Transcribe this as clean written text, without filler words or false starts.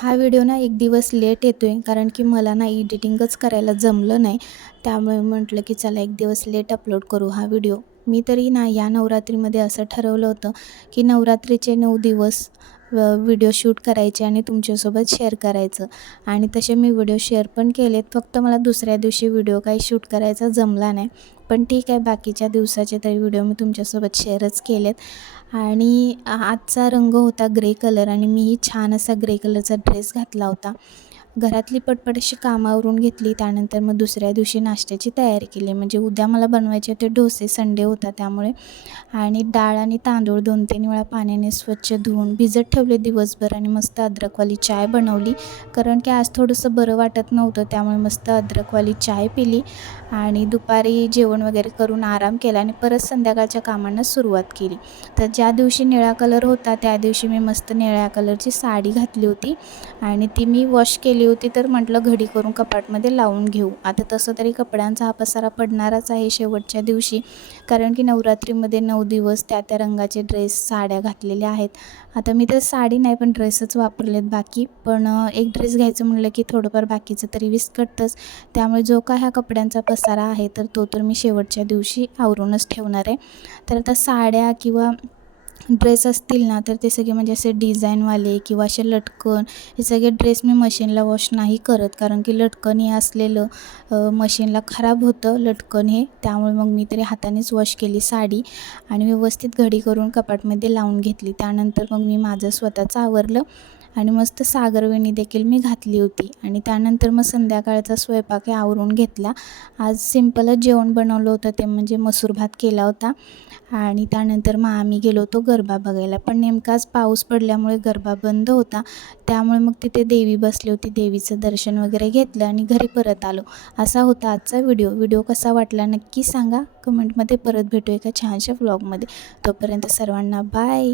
हा व्हिडिओ ना एक दिवस लेट येतो आहे, कारण की मला ना एडिटिंगच करायला जमलं नाही. त्यामुळे म्हटलं की चला एक दिवस लेट अपलोड करू हा व्हिडिओ. मी तरी ना या नवरात्रीमध्ये असं ठरवलं होतं की नवरात्रीचे 9 दिवस व्हिडिओ शूट करायचे आणि तुमच्यासोबत शेअर करायचं. आणि तसे मी व्हिडिओ शेअर पण केलेत, फक्त मला दुसऱ्या दिवशी व्हिडिओ काही शूट करायचा जमला नाही. पण ठीक आहे, बाकीच्या दिवसाचे तरी व्हिडिओ मी तुमच्यासोबत शेअरच केलेत. आणि आजचा रंग होता ग्रे कलर आणि मीही छान असा ग्रे कलरचा ड्रेस घातला होता. घरातली पटपट अशी कामावरून घेतली. त्यानंतर मग दुसऱ्या दिवशी नाश्त्याची तयारी केली. म्हणजे उद्या मला बनवायचे होते डोसे, संडे होता त्यामुळे. आणि डाळ आणि तांदूळ 2-3 वेळा पाण्याने स्वच्छ धुवून भिजत ठेवले दिवसभर आणि मस्त अद्रकवाली चाय बनवली. कारण की आज थोडंसं बरं वाटत नव्हतं, त्यामुळे मस्त अद्रकवाली चाय पिली आणि दुपारी जेवण वगैरे करून आराम केला आणि परत संध्याकाळच्या कामांना सुरुवात केली. तर ज्या दिवशी निळा कलर होता त्या दिवशी मी मस्त निळ्या कलरची साडी घातली होती आणि ती मी वॉश केली होती. तर म्हटलं घडी करून कपाटमध्ये लावून घेऊ. आता तसं तरी कपड्यांचा हा पसारा पडणारच आहे शेवटच्या दिवशी, कारण की नवरात्रीमध्ये 9 दिवस त्या रंगाचे ड्रेस, साड्या घातलेल्या आहेत. आता मी तर साडी नाही पण ड्रेसच वापरलेत बाकी. पण एक ड्रेस घ्यायचं म्हटलं की थोडंफार बाकीचं तरी विस्कटतंच. त्यामुळे जो काय हा कपड्यांचा पसारा आहे तर तो तर मी शेवटच्या दिवशी आवरूनच ठेवणार आहे. तर आता साड्या किंवा ड्रेस असतील ना तर ते सगळे म्हणजे असे डिझाईनवाले किंवा असे लटकन, हे सगळे ड्रेस मी मशीनला वॉश नाही करत, कारण की लटकन हे असलेलं मशीनला खराब होतं लटकन हे. त्यामुळे मग मी तरी हातानेच वॉश केली साडी आणि व्यवस्थित घडी करून कपाटमध्ये लावून घेतली. त्यानंतर मग मी माझं स्वतःचं आवरलं आणि मस्त सागरवेणी देखील मी घातली होती. आणि त्यानंतर मग संध्याकाळचा स्वयंपाक आवरून घेतला. आज सिंपलच जेवण बनवलं होतं, ते म्हणजे मसूर भात केला होता. आणि त्यानंतर मग आम्ही गेलो होतो गरबा बघायला. पण नेमकाच पाऊस पडल्यामुळे गरबा बंद होता. त्यामुळे मग तिथे देवी बसली होती, देवीचं दर्शन वगैरे घेतलं आणि घरी परत आलो. असा होता आजचा व्हिडिओ कसा वाटला नक्की सांगा कमेंटमध्ये. परत भेटू एका छानशा व्लॉगमध्ये. तोपर्यंत सर्वांना बाय.